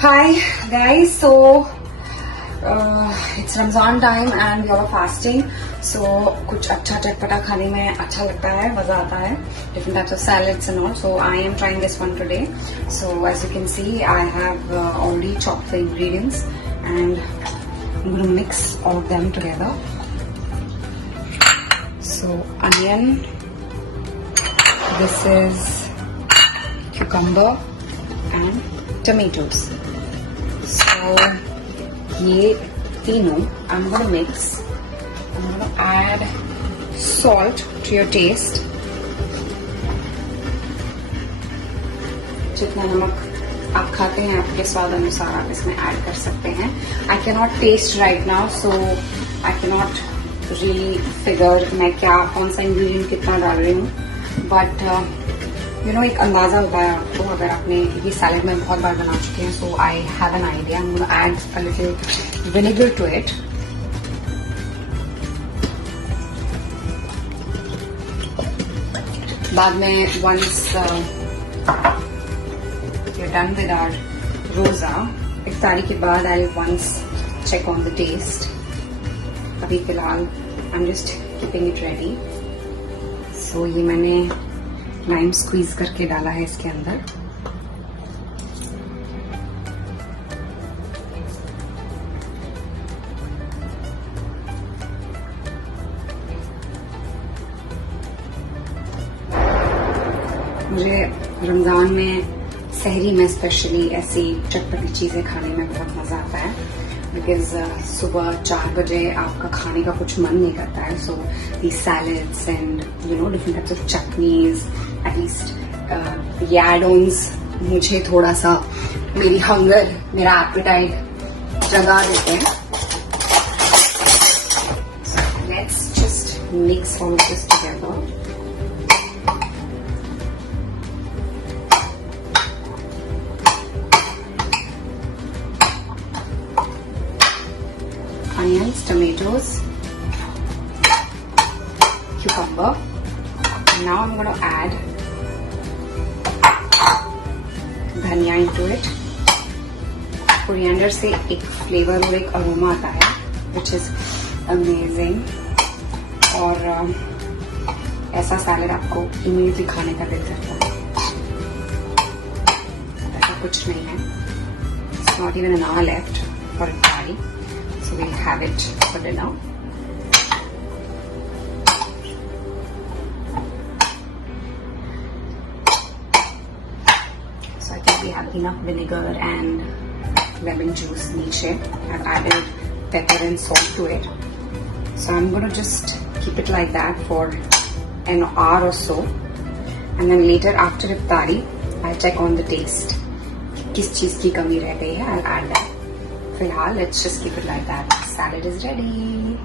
Hi guys, so it's Ramzan time and we are fasting. So कुछ अच्छा चटपटा खाने में अच्छा लगता है, मजा आता है. Different types of salads and all. So I am trying this one today. So as you can see, I have already chopped the ingredients and I'm going to mix all of them together. So onion, this is cucumber and tomatoes. So ये तीनों I'm gonna mix. I'm gonna add salt to your taste. जितना नमक आप खाते हैं आपके स्वाद अनुसार आप इसमें ऐड कर सकते हैं. I cannot taste right now, so I cannot really figure मैं क्या कौन सा ingredient कितना डाल रही हूँ. But you know, एक अंदाजा होता है आपको अगर आपने ये सैलेड में बहुत बार बना चुके हैं. So I have an idea. I'm gonna add a little vinegar to it. बाद में once you're done with our रोजा इफ्तारी के बाद I'll once check on the taste. अभी फिलहाल I'm just keeping it ready. So ये मैंने लाइम स्क्वीज करके डाला है इसके अंदर. मुझे रमजान में सहरी में स्पेशली ऐसी चटपटी चीजें खाने में बहुत मजा आता है. बिकॉज सुबह 4 बजे आपका खाने का कुछ मन नहीं करता है. So the salads and you know different types of chutneys at least ये एड-ऑन्स मुझे थोड़ा सा मेरी हंगर मेरा एपेटाइट जगा देते हैं. Let's just mix all of this together. Onions, tomatoes, cucumber. Now I'm going to add धनिया into it. Coriander से एक फ्लेवर और एक अरोमा आता है, which is amazing. और ऐसा सैलेड आपको इमीडिएटली खाने का दिल करता है. ऐसा कुछ नहीं है. It's not even an hour left for iftari. So we'll have it for dinner. So I think we have enough vinegar and lemon juice niche. I've added pepper and salt to it. So I'm going to just keep it like that for an hour or so. And then later after iftari, I'll check on the taste. किस चीज की कमी रह गई है, I'll add that. फिलहाल let's just keep it like that. Salad is ready.